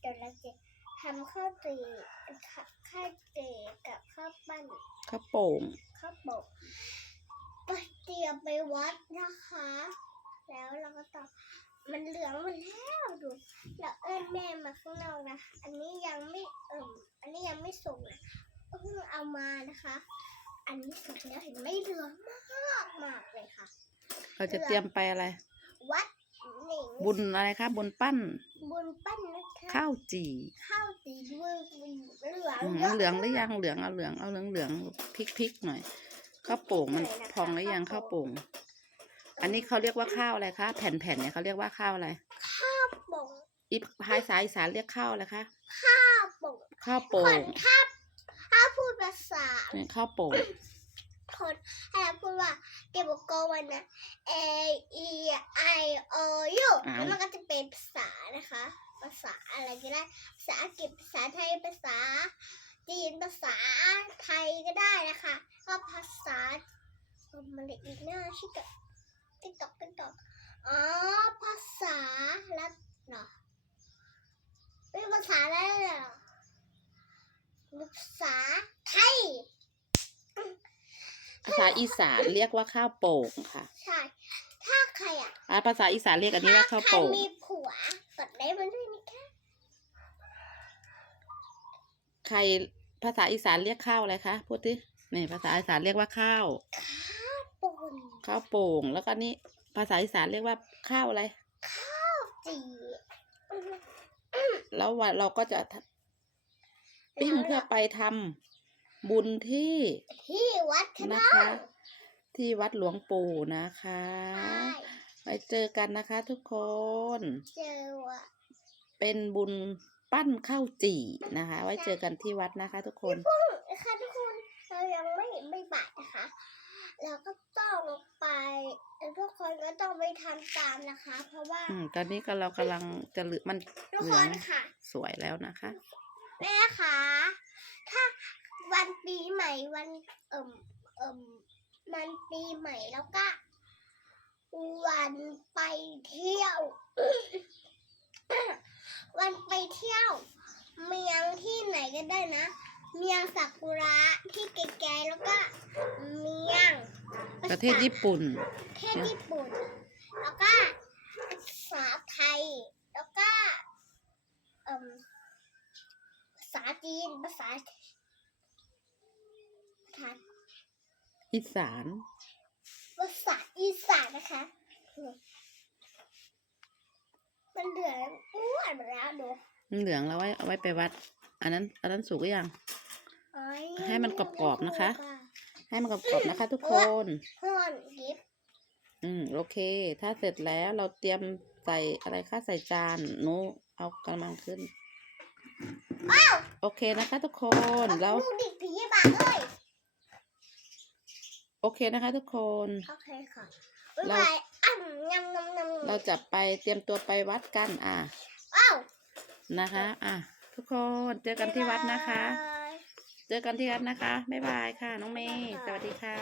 เดี๋ยวเราจะทำข้าวจีข้าข้าวจีกับข้าวปั้นข้าวโป่งข้าวโปะไปเตรียมไปวัดนะคะ แล้วเราก็ต้องมันเหลืองหมันแล้วดูแล้วเอิ้นแม่มาข้างนอกนะอันนี้ยังไม่เอิ่มอันนี้ยังไม่สุกนะเพิ่งเอามานะคะ อันนี้สุกแล้วเห็นไหมเหลืองมากมากเลยค่ะ เราจะเตรียมไปอะไร วัดหนิง บุญอะไรคะบุญปั้น บุญปั้นนะคะข้าวจี่ข้าวตีมือเหลืองอืมยะเหลืองหรือยังเหลืองเอาเหลืองเอาเหลืองเหลืองพริกพริกหน่อยข้าวโป่งมันพองหรือยังข้าวโป่ง อันนี้เขาเรียกว่าข้าวอะไรคะแผ่นแผ่นเนี่ยเขาเรียกว่าข้าวอะไรข้าวโป่งอีภาษาอีสานเรียกข้าวอะไรคะข้าวโป่งข้าวโป่คงนถ้าถ้าพูดภาษาเนี่ยข้าวโป่งคนให้เราพูดว่าเก็บโกวันนะ A E I O U อ้าว แล้วมันก็จะเป็นภาษานะคะ ภาษาอะไรก็ได้ ภาษาอังกฤษภาษาไทย ภาษา จีน ภาษาไทยก็ได้นะคะ ก็ภาษาออมันเลยอีกหน้าชิกะติ๊กตอกติ๊กตอกอ๋อ ภาษาลับเหรอเป็นภาษาอะไรเหรอภาษาไทย ภาษาอีสานเรียกว่าข้าวโป่งค่ะ ใช่ ถ้าใครอะอ่าภาษาอีสานเรียกอันนี้ว่าข้าวใครโป่งมีผัวกดได้มาด้วยนะคะใครภาษาอีสานเรียกข้าวอะไรคะพูดดินี่ภาษาอีสานเรียกว่าข้าวปุ่นข้าวโป่ง แล้วก็นี่ภาษาอีสานเรียกว่าข้าวอะไรจีแล้ววันเราก็จะทำปิ้งเพื่อไปทำ บุญที่ที่วัดคณะนะคะ ที่วัดหลวงปู่นะคะใช่ไปเจอกันนะคะทุกคน เจอว่ะเป็นบุญปั้นข้าวจี่นะคะ ไว้เจอกันที่วัดนะคะทุกคนนะคะทุกคนเรายังไม่ไม่บาดนะคะ เราก็ต้องไปทุกคนก็ต้องไปทำตามนะคะ เพราะว่าอืม ตอนนี้ก็เรากำลังจะเหลือมันทุกเหคลืองนค่ะ สวยแล้วนะคะ แม่คะถ้า วันปีใหม่วันเอิ่มเอิ่มมันปีใหม่แล้วก็ วันไปเที่ยว วันไปเที่ยว เมียงที่ไหนก็ได้นะ เมียงซากุระที่ไกลๆแล้วก็เมียงประเทศญี่ปุ่นประเทศญี่ปุ่น แล้วก็ภาษาไทย แล้วก็เอ่มภาษาจีนภาษา ภาษาอีสานภาษาอีสานนะคะ มันเหลืองอ้วนหมดแล้วดูเหลืองเราไว้เอาไว้ไปวัด อันนั้น อันนั้นสุกหรือยังโอ๊ยให้มันกรอบๆนะคะ ให้มันกรอบๆนะคะ ทุกคนห่อนยิบอืมโอเค ถ้าเสร็จแล้วเราเตรียมใส่อะไรคะใส่จานหนูเอากระมังขึ้น โอเคนะคะทุกคนแล้วลูกดิกผีบาเลย โอเคนะคะทุกคน โอเคค่ะบ๊ายเรา บายอ่ำยำยำยำเราจะไปเตรียมตัวไปวัดกันอะอ้าวนะคะ อะ ทุกคนเจอกันที่วัดนะคะ บ๊ายบาย เจอกันที่วัดนะคะบ๊ายบายค่ะ น้องเมย์สวัสดีค่ะ